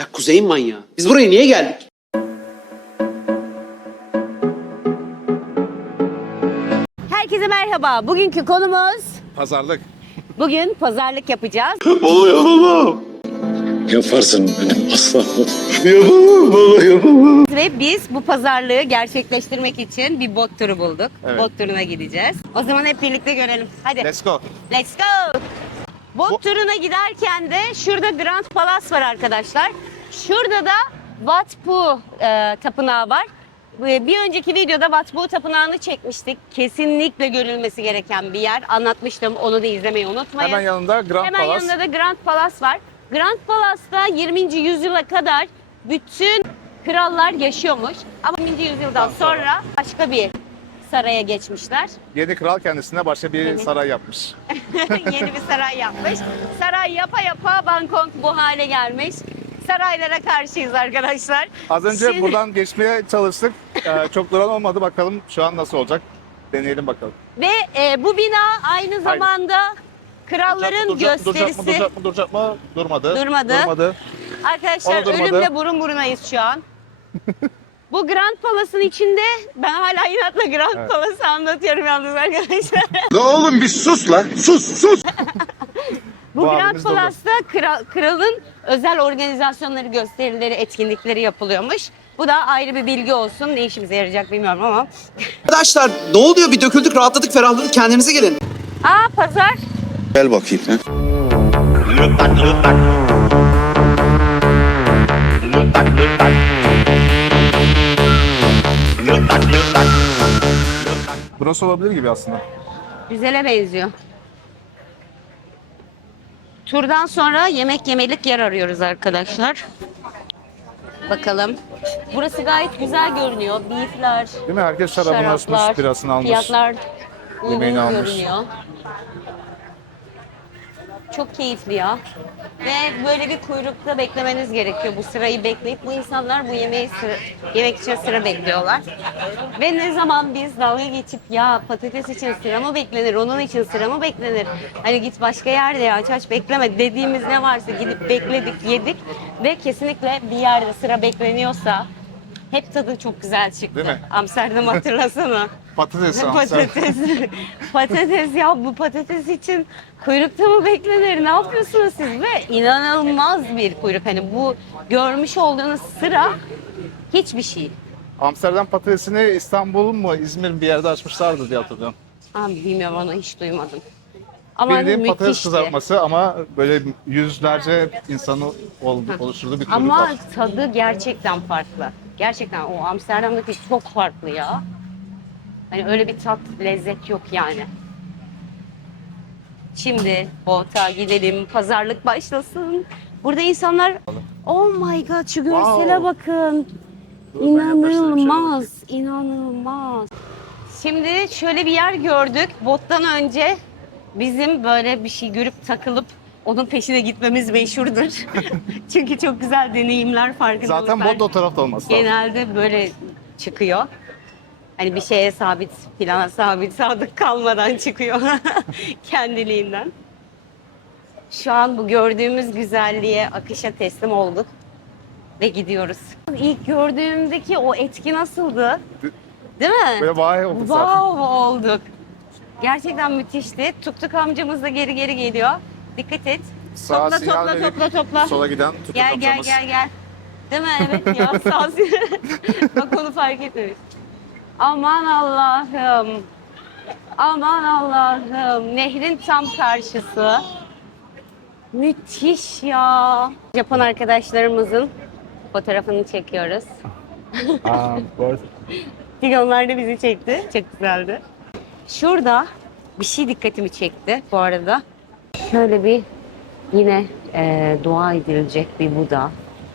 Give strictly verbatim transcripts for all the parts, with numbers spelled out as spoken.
Ya kuzeyin manyağı. Biz buraya niye geldik? Herkese merhaba. Bugünkü konumuz... Pazarlık. Bugün pazarlık yapacağız. Baba yapamam. Yaparsın benim aslanım. Yapamam baba yapamam. Ve biz bu pazarlığı gerçekleştirmek için bir bot turu bulduk. Evet. Bot turuna gideceğiz. O zaman hep birlikte görelim. Hadi. Let's go. Let's go. Bot Bu- turuna giderken de şurada Grand Palace var arkadaşlar. Şurada da Wat Phu e, tapınağı var. E, Bir önceki videoda Wat Phu tapınağını çekmiştik. Kesinlikle görülmesi gereken bir yer. Anlatmıştım. Onu da izlemeyi unutmayın. Hemen yanında Grand Hemen Palace. yanında da Grand Palace var. Grand Palace'da yirminci yüzyıla kadar bütün krallar yaşıyormuş. Ama yirminci yüzyıldan sonra başka bir saraya geçmişler. Yeni kral kendisine başka bir saray yapmış. Yeni bir saray yapmış. Saray yapa yapa Bangkok bu hale gelmiş. Saraylara karşıyız arkadaşlar. Az önce Şimdi- buradan geçmeye çalıştık. Ee, çok duran olmadı. Bakalım şu an nasıl olacak. Deneyelim bakalım. Ve e, bu bina aynı zamanda kralların duracak, mı, duracak gösterisi. mı, duracak mı, duracak mı? Durmadı. Durmadı. Durmadı. Arkadaşlar Ona durmadı. ölümle burun burunayız şu an. Bu Grand Palace'ın içinde ben hala inatla Grand Evet. Palace'ı anlatıyorum yalnız arkadaşlar. Ne oğlum bir sus lan. Sus sus. Bu Bu Grand abimiz dolu. Palace'da kral, kralın özel organizasyonları, gösterileri, etkinlikleri yapılıyormuş. Bu da ayrı bir bilgi olsun. Ne işimize yarayacak bilmiyorum ama. Arkadaşlar ne oluyor? Bir döküldük, rahatladık, ferahladık. Kendinize gelin. Aa pazar. Gel bakayım. He. Burası olabilir gibi aslında. Güzele benziyor. Turdan sonra yemek yemelik yer arıyoruz arkadaşlar. Bakalım. Burası gayet güzel görünüyor. Beefler, Değil mi? Herkes şarabını açmış, şaraplar, birasını almış. fiyatlar uygun yemeğini almış. görünüyor. Çok keyifli ya. Ve böyle bir kuyrukta beklemeniz gerekiyor. Bu sırayı bekleyip bu insanlar bu yemeği sıra, yemek için sıra bekliyorlar. Ve ne zaman biz dalga geçip ya patates için sıra mı beklenir, onun için sıra mı beklenir? Hani git başka yerde ya aç aç bekleme dediğimiz ne varsa gidip bekledik, yedik. Ve kesinlikle bir yerde sıra bekleniyorsa hep tadı çok güzel çıktı. Değil mi? Amsterdam hatırlasana. Patates. Patates. Patates ya bu patates için kuyrukta mı beklenir? Ne yapıyorsunuz siz? Ve inanılmaz bir kuyruk. Hani bu görmüş olduğunuz sıra hiçbir şey. Amsterdam patatesini İstanbul mu, İzmir mi bir yerde açmışlardı diye hatırlıyorum. Abi bilmiyorum onu hiç duymadım. Ama hani Bildiğim patates müthişti. kızartması ama böyle yüzlerce insanı ol- oluşturduğu bir kuyruk Ama var. tadı gerçekten farklı. Gerçekten o Amsterdam'daki çok farklı ya. Hani öyle bir tat, lezzet yok yani. Şimdi bota gidelim, pazarlık başlasın. Burada insanlar, oh my god şu görsele Wow. bakın. Dur, ben yaklaştırayım şöyle İnanılmaz, inanılmaz. Şimdi şöyle bir yer gördük. Bottan önce bizim böyle bir şey görüp takılıp onun peşine gitmemiz meşhurdur. Çünkü çok güzel deneyimler, farkındalıklar. Zaten bot da o tarafta olması lazım. Genelde böyle çıkıyor. Hani bir şeye sabit, plana sabit, sadık kalmadan çıkıyor kendiliğinden. Şu an bu gördüğümüz güzelliğe, akışa teslim olduk ve gidiyoruz. İlk gördüğümdeki o etki nasıldı? Değil mi? Böyle vay oldu zaten. Wow olduk. Gerçekten müthişti. Tuktuk amcamız da geri geri geliyor. Dikkat et. Sağa topla sinyal topla verip topla topla. Sola giden tutuk Gel gel amcamız. gel gel. Değil mi? Evet ya sağ Bak onu fark etmemiş. Aman Allah'ım. Aman Allah'ım. Nehrin tam karşısı. Müthiş ya. Japon arkadaşlarımızın fotoğrafını çekiyoruz. Aa, bu arada. Bir onlar da bizi çekti. Çok güzeldi. Şurada bir şey dikkatimi çekti bu arada. Şöyle bir yine e, dua edilecek bir Buda.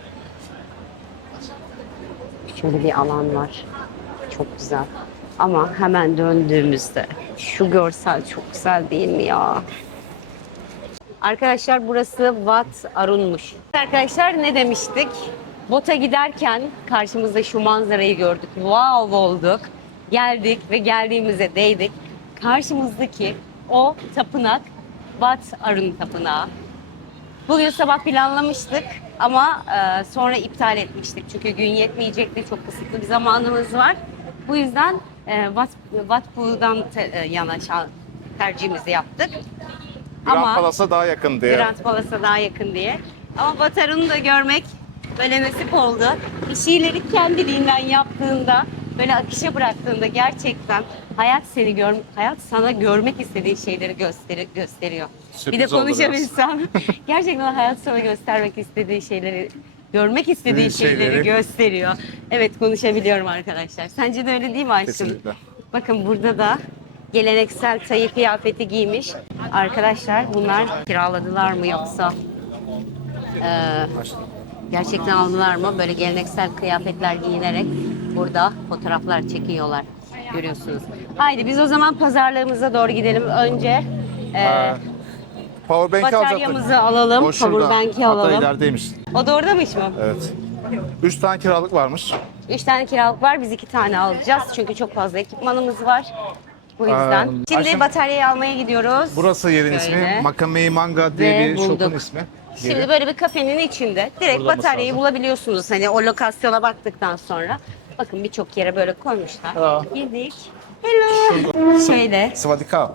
Şöyle bir alan var. Çok güzel. Ama hemen döndüğümüzde şu görsel çok güzel değil mi ya? Arkadaşlar burası Wat Arun'muş. Arkadaşlar ne demiştik? Bota giderken karşımızda şu manzarayı gördük. Wow olduk. Geldik ve geldiğimize değdik. Karşımızdaki o tapınak Wat Arun Tapınağı. Bugün sabah planlamıştık ama e, sonra iptal etmiştik. Çünkü gün yetmeyecekti. Çok kısıtlı bir zamanımız var. Bu yüzden e, Wat, Watpu'dan te- e, yana şa- tercihimizi yaptık. Grand Palace'a daha yakın diye. Grand Palace'a daha yakın diye. Ama Batar'ını da görmek böyle nasip oldu. Bir şeyleri kendiliğinden yaptığında, böyle akışa bıraktığında gerçekten hayat seni gör, hayat sana görmek istediği şeyleri gösteri, gösteriyor. Sürpriz bir de oldu konuşabilsem. Gerçekten hayat sana göstermek istediği şeyleri, görmek istediği Bir şeyleri, şeyleri. gösteriyor. Evet, konuşabiliyorum arkadaşlar. Sence de öyle değil mi Ayşin? Kesinlikle. Bakın burada da geleneksel Tayı kıyafeti giymiş arkadaşlar. Bunlar kiraladılar mı yoksa e, gerçekten aldılar mı? Böyle geleneksel kıyafetler giyinerek burada fotoğraflar çekiyorlar. Görüyorsunuz. Haydi biz o zaman pazarlığımıza doğru gidelim. Önce e, Ee, Powerbank'i alacaktık. bataryamızı alalım. O şurada. Powerbank'i Hatta alalım. ilerideymiş. O da oradaymış mı? Evet. Üç tane kiralık varmış. Üç tane kiralık var. Biz iki tane alacağız. Çünkü çok fazla ekipmanımız var. Bu yüzden. Ee, Şimdi Ayşem- bataryayı almaya gidiyoruz. Burası yerin Şöyle. ismi. Makamei Manga diye Ve bir bulduk. shop'un ismi. Şimdi Yeri. böyle bir kafenin içinde direkt Burada bataryayı mı bulabiliyorsunuz. Hani o lokasyona baktıktan sonra. Bakın birçok yere böyle koymuşlar. Hello. Girdik. Hello. Şöyle Svadika.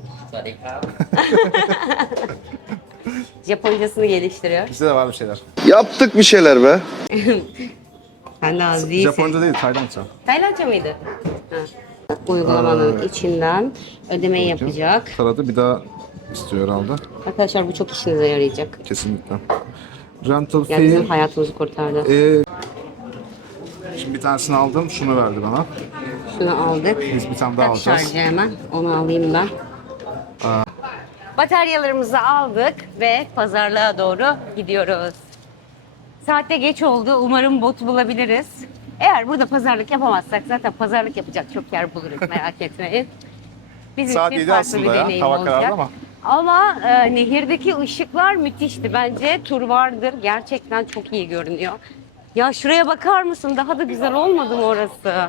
Japoncasını geliştiriyor. Bizde de var bir şeyler. Yaptık bir şeyler be. Sen de az değilsin. Japonca değil, Taylandca. Taylandca mıydı? Ha. Uygulamanın içinden ödemeyi yapacak. Taradı bir daha istiyor herhalde. Arkadaşlar bu çok işinize yarayacak. Kesinlikle. Rental Yani bizim fee. hayatımızı kurtardı. Ee, şimdi bir tanesini aldım. Şunu verdi bana. Şunu aldık. Biz bir tane daha Tak alacağız. şarjı hemen. Onu alayım ben. Bataryalarımızı aldık ve pazarlığa doğru gidiyoruz. Saatte geç oldu. Umarım bot bulabiliriz. Eğer burada pazarlık yapamazsak zaten pazarlık yapacak çok yer buluruz. Merak etmeyin. Bizim Saat için yedi farklı aslında bir ya. deneyim Hava olacak. karardı ama. Ama e, nehirdeki ışıklar müthişti. Bence tur vardır. Gerçekten çok iyi görünüyor. Ya şuraya bakar mısın? Daha da güzel olmadı mı orası?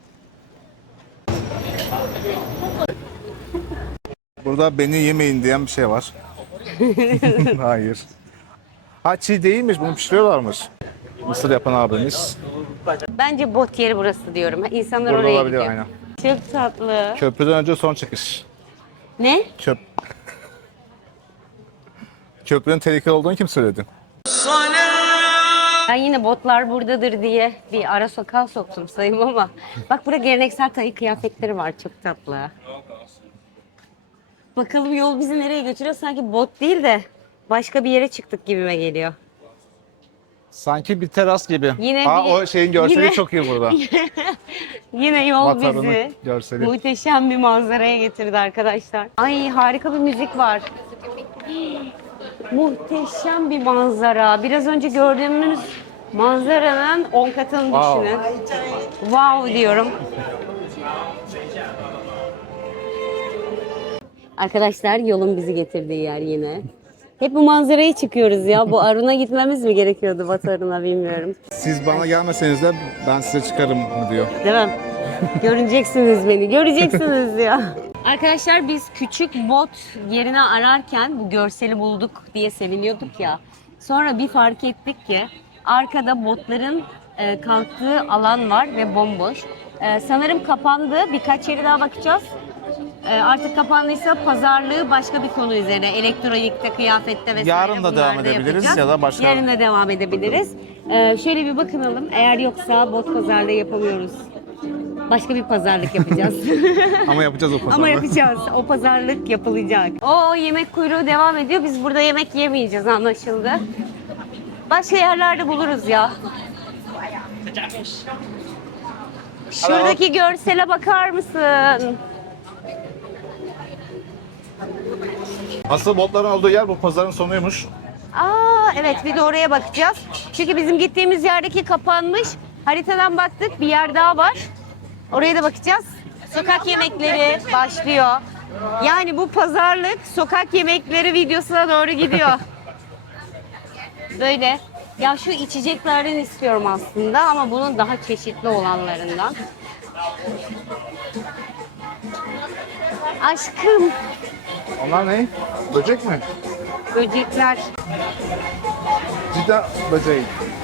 Burada beni yemeyin diyen bir şey var. Hayır. Ha çiğ değilmiş, bunu pişiriyorlarmış. Mısır yapan abimiz. Bence bot yeri burası diyorum. İnsanlar Burada oraya olabilir gidiyor. aynen. Çok tatlı. Köprüden önce son çıkış. Ne? Köp... Köprünün tehlikeli olduğunu kim söyledi? Ben yine botlar buradadır diye bir ara sokağa soktum sayım ama bak burada geleneksel Tayı kıyafetleri var, çok tatlı. Bakalım yol bizi nereye götürüyor? Sanki bot değil de başka bir yere çıktık gibime geliyor. Sanki bir teras gibi. Yine Aa, bir- o şeyin görseli yine- çok iyi burada. Yine yol Vatanın bizi görseli. muhteşem bir manzaraya getirdi arkadaşlar. Ay harika bir müzik var. Muhteşem bir manzara. Biraz önce gördüğümüz manzaranın on katını Wow. düşünün. Wow diyorum. Arkadaşlar yolun bizi getirdiği yer yine. Hep bu manzaraya çıkıyoruz ya. Bu Arun'a gitmemiz mi gerekiyordu, Batı Arun'a bilmiyorum. Siz bana gelmeseniz de ben size çıkarım mı diyor. Değil mi? Göreceksiniz beni, göreceksiniz ya. Arkadaşlar biz küçük bot yerini ararken bu görseli bulduk diye seviniyorduk ya. Sonra bir fark ettik ki arkada botların e, kalktığı alan var ve bomboş. E, sanırım kapandı. Birkaç yere daha bakacağız. E, artık kapandıysa pazarlığı başka bir konu üzerine. Elektronikte, kıyafette vesaire Yarın da devam bunlarda edebiliriz yapacağız. ya da başka- Yarın da devam edebiliriz. E, şöyle bir bakınalım. Eğer yoksa bot pazarlığı yapamıyoruz. Başka bir pazarlık yapacağız. Ama yapacağız o pazarda. Ama yapacağız. O pazarlık yapılacak. O yemek kuyruğu devam ediyor. Biz burada yemek yemeyeceğiz anlaşıldı. Başka yerlerde buluruz ya. Şuradaki görsele bakar mısın? Asıl botların olduğu yer bu pazarın sonuymuş. Aa evet, bir de oraya bakacağız. Çünkü bizim gittiğimiz yerdeki kapanmış. Haritadan baktık, bir yer daha var. Oraya da bakacağız. Sokak yemekleri başlıyor. Yani bu pazarlık sokak yemekleri videosuna doğru gidiyor. Böyle. Ya şu içeceklerden istiyorum aslında ama bunun daha çeşitli olanlarından. Aşkım, Onlar ne? Böcek mi? böcekler. Cidden böceği.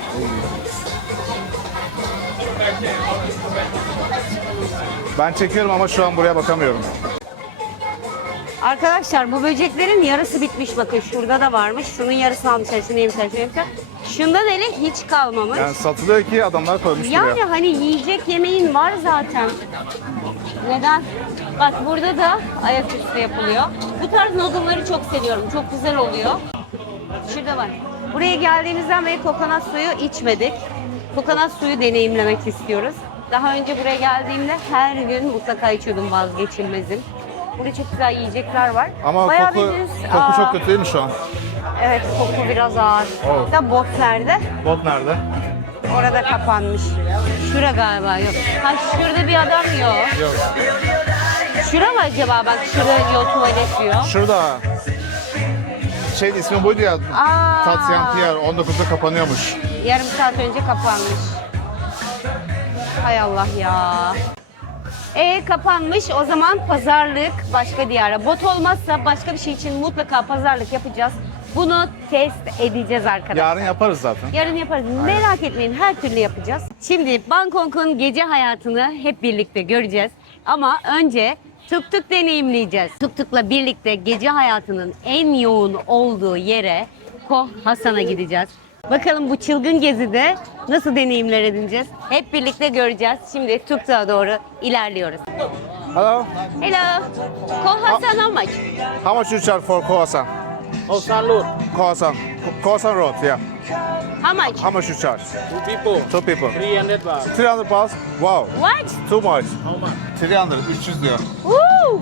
Ben çekiyorum ama şu an buraya bakamıyorum. Arkadaşlar bu böceklerin yarısı bitmiş, bakın şurada da varmış. Şunun yarısını almışlar, şunu yemişler, şunu yemişler. Şundan hele hiç kalmamış. Yani satılıyor ki adamlar koymuş Yani buraya. hani yiyecek yemeğin var zaten. Neden? Bak burada da ayaküstü yapılıyor. Bu tarz noodle'ları çok seviyorum. Çok güzel oluyor. Şurada var. Buraya geldiğimizden beri kokonat suyu içmedik. Kokonat suyu deneyimlemek istiyoruz. Daha önce buraya geldiğimde her gün mutlaka içiyordum, vazgeçilmezim. Burada çok güzel yiyecekler var. Ama Bayağı koku, bildiğiniz- koku Aa, çok kötü değil mi şu an? Evet, koku biraz ağır. Oh. Da bot nerede? Bot nerede? Orada kapanmış. Şura galiba yok. Ha şurada bir adam yok. Yok. Şura mı acaba? Bak şurada yol tuvalet diyor. Şurada. Şey ismi buydu ya. Aa. Tatyan Pierre on dokuzda kapanıyormuş. Yarım saat önce kapanmış. Hay Allah ya. E kapanmış. O zaman pazarlık başka diyara. Bot olmazsa başka bir şey için mutlaka pazarlık yapacağız. Bunu test edeceğiz arkadaşlar. Yarın yaparız zaten. Yarın yaparız. Merak etmeyin, her türlü yapacağız. Şimdi Bangkok'un gece hayatını hep birlikte göreceğiz. Ama önce tuk tuk deneyimleyeceğiz. Tuk tukla birlikte gece hayatının en yoğun olduğu yere Koh Hasan'a gideceğiz. Bakalım bu çılgın gezide nasıl deneyimler edineceğiz? Hep birlikte göreceğiz. Şimdi tuk tuk'a doğru ilerliyoruz. Hello. Hello. Koh Hasan how much? How much you charge for Khoasan? Khoasan Road, Khoasan. Khoasan Road, yeah. How much? How much you charge? two people, Two people. three hundred baht. three hundred pounds? Wow. What? Too much. How much? three hundred, üç yüz diyor. Woo!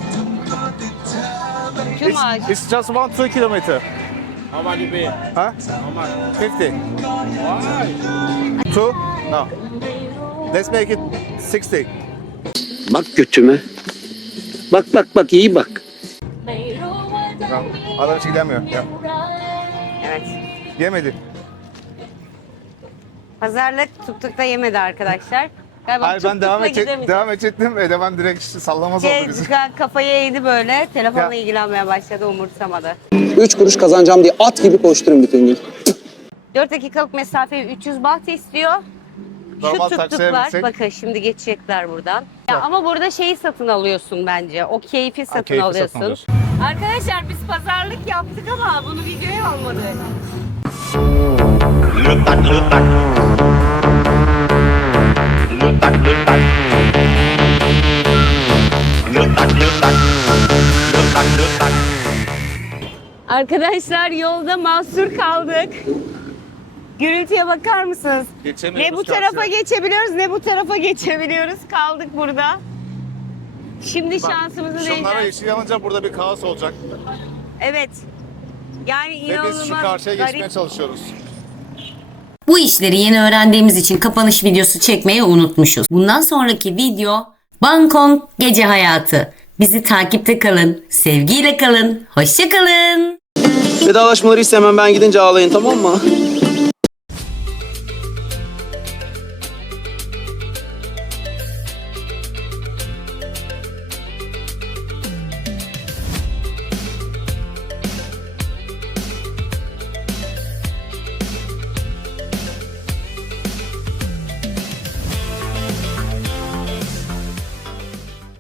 Too It's, much. it's just one, two kilometer. How much you pay? Huh? How much? fifty. Why? Two? No. Let's make it sixty. Bak götüme. Bak bak bak iyi bak. Tamam. Adam hiç gidemiyor. Ya. Evet. Yemedi. Pazarlık tuttukta yemedi arkadaşlar. Galiba Hayır ben tuk devam tukla edecek, gidemeyecek. devam edecektim. Edemen direkt işte sallamaz oldu Şey, bizi. ka- kafayı eğdi böyle. Telefonla Ya. ilgilenmeye başladı, umursamadı. Üç kuruş kazanacağım diye at gibi koşturun bütün gün. dört dakikalık mesafeyi üç yüz baht istiyor. Normal Şu taksiye tuttuklar, binsek. bakın şimdi geçecekler buradan. Ya ama burada şeyi satın alıyorsun bence. O keyfi satın keyfi alıyorsun. satın alıyorsun. Arkadaşlar biz pazarlık yaptık ama bunu videoya almadık. Arkadaşlar yolda mahsur kaldık. Gürültüye bakar mısınız? Geçemiyoruz Ne bu karşıya. tarafa geçebiliyoruz ne bu tarafa geçebiliyoruz. Kaldık burada. Şimdi şansımızı Şunlara deneyeceğiz. yeşil yanınca burada bir kaos olacak. Evet. Yani Ve inanılmaz biz şu karşıya geçmeye garip. çalışıyoruz. Bu işleri yeni öğrendiğimiz için kapanış videosu çekmeyi unutmuşuz. Bundan sonraki video Bangkok gece hayatı. Bizi takipte kalın, sevgiyle kalın, hoşça kalın. Vedalaşmaları istemem, ben gidince ağlayın, tamam mı?